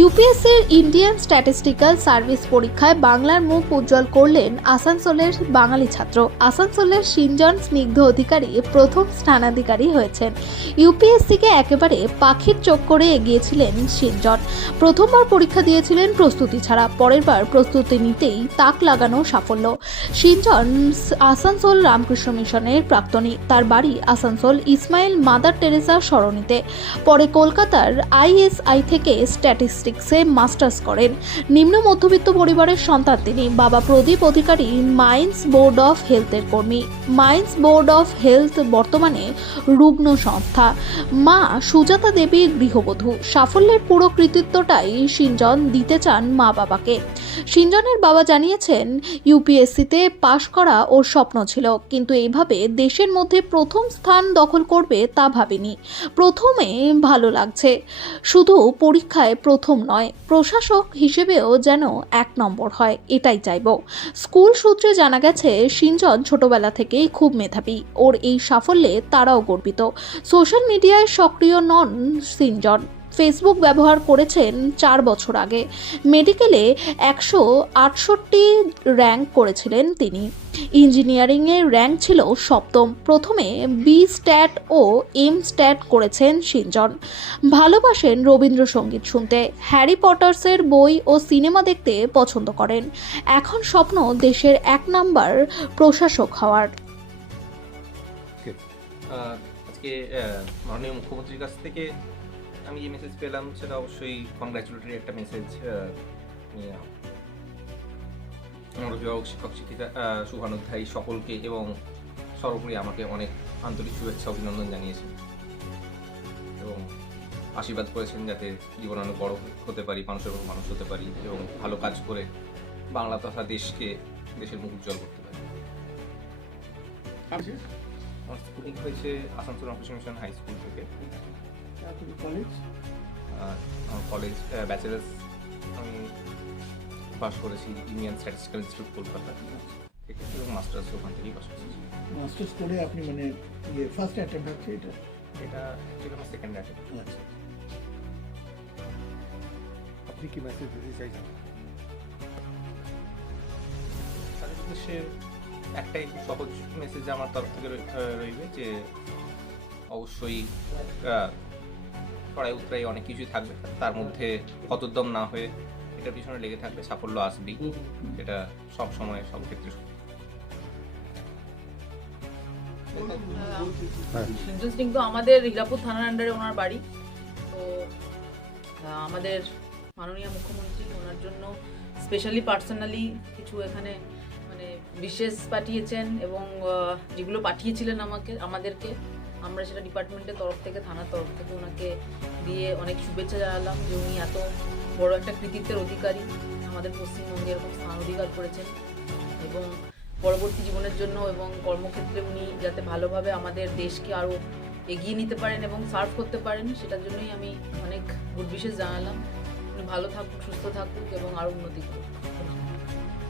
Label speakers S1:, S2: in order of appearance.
S1: ইউপিএসসির Indian statistical service পরীক্ষায় বাংলার মুখ উজ্জ্বল করলেন আসানসোলের বাঙালি ছাত্র। আসানসোলের সিনজন স্নিগ্ধ অধিকারী প্রথম স্থানাধিকারী হয়েছেন। ইউপিএসসিকে একেবারে পাখির চোখ করে এগিয়েছিলেন সিনজন। প্রথমবার পরীক্ষা দিয়েছিলেন প্রস্তুতি ছাড়া, পরের বার প্রস্তুতি নিতেই তাক লাগানো সাফল্য। সিনজন আসানসোল রামকৃষ্ণ মিশনের প্রাক্তনী, তার বাড়ি আসানসোল ইসমাইল মাদার টেরেসা সরণিতে। পরে কলকাতার আইএসআই থেকে স্ট্যাটিস্টিক্সে মাস্টার্স করেন। নিম্ন মধ্যবিত্ত পরিবারের সন্তান তিনি। বাবা Pradip Adhikari mines board of হেলথের কর্মী। মাইন্স বোর্ড অফ হেলথ বর্তমানে রুগ্ন সংস্থা। মা সুজাতা দেবী গৃহবধূ। সাফল্যের পুরো কৃতিত্বটাই সিঞ্জন দিতে চান মা বাবাকে সিঞ্জনের বাবা জানিয়েছেন, ইউপিএসসিতে পাশ করা ওর স্বপ্ন ছিল, কিন্তু এইভাবে দেশের মধ্যে প্রথম স্থান দখল করবে তা ভাবিনি। প্রথমে ভালো লাগছে, শুধু পরীক্ষায় প্রথম নয়, প্রশাসক হিসেবেও যেন এক নম্বর হয়, এটাই চাইব। স্কুল সূত্রে জানা গেছে সিঞ্জন ছোটবেলা থেকেই খুব মেধাবী, ওর এই সাফল্যে তারাও গর্বিত। সোশ্যাল মিডিয়ায় সক্রিয় নন সিঞ্জন ফেসবুক ব্যবহার করেছেন চার বছর আগে। মেডিকেলে একশো আটষট্টি র্যাঙ্ক করেছিলেন তিনি। ইঞ্জিনিয়ারিংয়ের র্যাঙ্ক ছিল সপ্তম। প্রথমে বি স্ট্যাট ও এম স্ট্যাট করেছেন সিঞ্জন ভালোবাসেন রবীন্দ্রসঙ্গীত শুনতে। হ্যারি পটার্সের বই ও সিনেমা দেখতে পছন্দ করেন। এখন স্বপ্ন দেশের এক নাম্বার প্রশাসক হওয়ার।
S2: আজকে মাননীয় মুখ্যমন্ত্রীর কাছ থেকে আমি যে মেসেজ পেলাম সেটা অবশ্যই কংগ্র্যাচুলেটরি একটা মেসেজ আমার অভিভাবক শিক্ষক শিক্ষিকা শুভানুধ্যায়ী সকলকে এবং সর্বোপরি আমাকে অনেক আন্তরিক শুভেচ্ছা অভিনন্দন জানিয়েছেন। এবং আশীর্বাদ করেছেন যাতে জীবন অনেক বড় হতে পারি মানুষের মতো মানুষ হতে পারি এবং ভালো কাজ করে বাংলা তথা দেশকে দেশের মুখ উজ্জ্বল করতে পারি। আমার স্কুলিং হয়েছে Asansol Ramakrishna mission high school থেকে।
S3: কলেজ
S2: আর কলেজ ব্যাচেলার্স আমি পাস করেছি ইন্ডিয়ান স্ট্যাটিস্টিক্যাল ইনস্টিটিউট কলকাতা। এবং মাস্টার্স ওখান থেকেই পাস করেছি।
S3: মাস্টার্স করে আপনি মানে ইয়ে ফার্স্ট অ্যাটেম্প হচ্ছে এটা?
S2: এটা আমার সেকেন্ড অ্যাটেম্প
S3: আচ্ছা।
S4: আপনি কি মেসেজ দিতে চাইছেন?
S2: তাদের উদ্দেশ্যে একটাই খুব সহজ মেসেজ আমার তরফ থেকে রইবে যে অবশ্যই চড়াই উত্তরাই অনেক কিছুই থাকবে। তার মধ্যে হতোদ্যম না হয়ে এটার পিছনে লেগে থাকলে সাফল্য আসবেই। এটা সব সময় সব ক্ষেত্রে সত্যি।
S5: সিং তো আমাদের হিরাপুর থানার আন্ডারে ওনার বাড়ি। তো আমাদের মাননীয় মুখ্যমন্ত্রী ওনার জন্য স্পেশালি পার্সোনালি কিছু এখানে মানে বিশেষ পাঠিয়েছেন এবং যেগুলো পাঠিয়েছিলেন আমাকে আমাদেরকে। আমরা সেটা ডিপার্টমেন্টের তরফ থেকে, থানার তরফ থেকে ওনাকে দিয়ে অনেক শুভেচ্ছা জানালাম যে উনি এত বড় একটা কৃতিত্বের অধিকারী। আমাদের পশ্চিমবঙ্গে এরকম স্থান অধিকার করেছেন এবং পরবর্তী জীবনের জন্য এবং কর্মক্ষেত্রে উনি যাতে ভালোভাবে আমাদের দেশকে আরও এগিয়ে নিতে পারেন এবং সার্ভ করতে পারেন, সেটার জন্যই আমি অনেক গুড বিশেষ জানালাম। উনি ভালো থাকুক, সুস্থ থাকুক এবং আরও উন্নতি করুক।